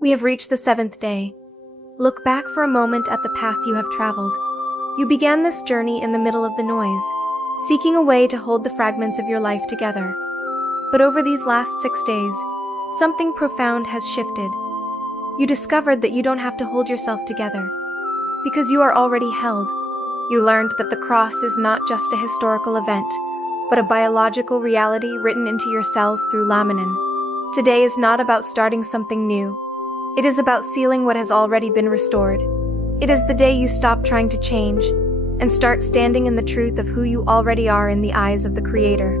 We have reached the 7th day. Look back for a moment at the path you have traveled. You began this journey in the middle of the noise, seeking a way to hold the fragments of your life together. But over these last 6 days, something profound has shifted. You discovered that you don't have to hold yourself together, because you are already held. You learned that the cross is not just a historical event, but a biological reality written into your cells through laminin. Today is not about starting something new. It is about sealing what has already been restored. It is the day you stop trying to change and start standing in the truth of who you already are in the eyes of the Creator.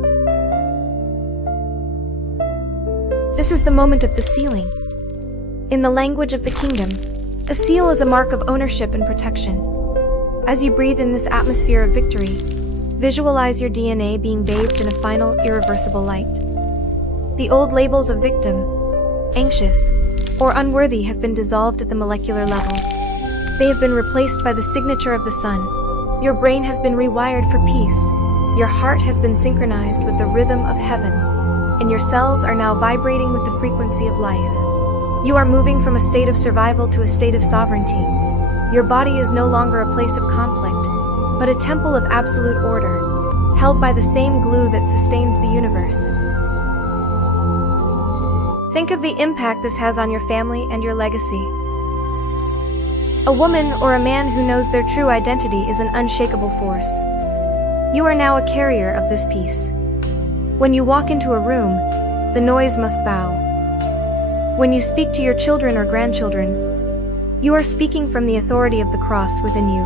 This is the moment of the sealing. In the language of the kingdom, a seal is a mark of ownership and protection. As you breathe in this atmosphere of victory, visualize your DNA being bathed in a final, irreversible light. The old labels of victim, anxious, or unworthy have been dissolved at the molecular level. They have been replaced by the signature of the sun. Your brain has been rewired for peace. Your heart has been synchronized with the rhythm of heaven, and your cells are now vibrating with the frequency of life. You are moving from a state of survival to a state of sovereignty. Your body is no longer a place of conflict, but a temple of absolute order, held by the same glue that sustains the universe. Think of the impact this has on your family and your legacy. A woman or a man who knows their true identity is an unshakable force. You are now a carrier of this peace. When you walk into a room, the noise must bow. When you speak to your children or grandchildren, you are speaking from the authority of the cross within you.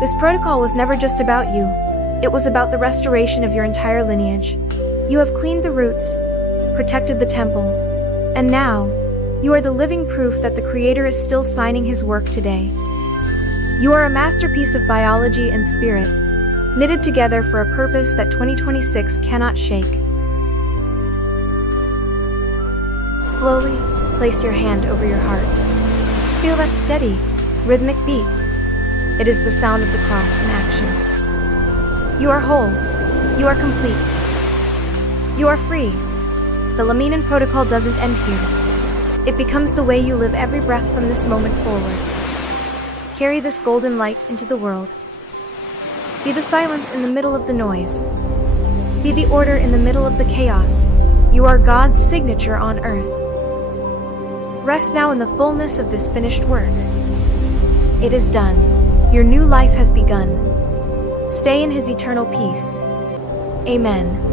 This protocol was never just about you. It was about the restoration of your entire lineage. You have cleaned the roots, protected the temple, and now, you are the living proof that the Creator is still signing His work today. You are a masterpiece of biology and spirit, knitted together for a purpose that 2026 cannot shake. Slowly, place your hand over your heart. Feel that steady, rhythmic beat. It is the sound of the cross in action. You are whole. You are complete. You are free. The Laminin Protocol doesn't end here. It becomes the way you live every breath from this moment forward. Carry this golden light into the world. Be the silence in the middle of the noise. Be the order in the middle of the chaos. You are God's signature on earth. Rest now in the fullness of this finished work. It is done. Your new life has begun. Stay in His eternal peace. Amen.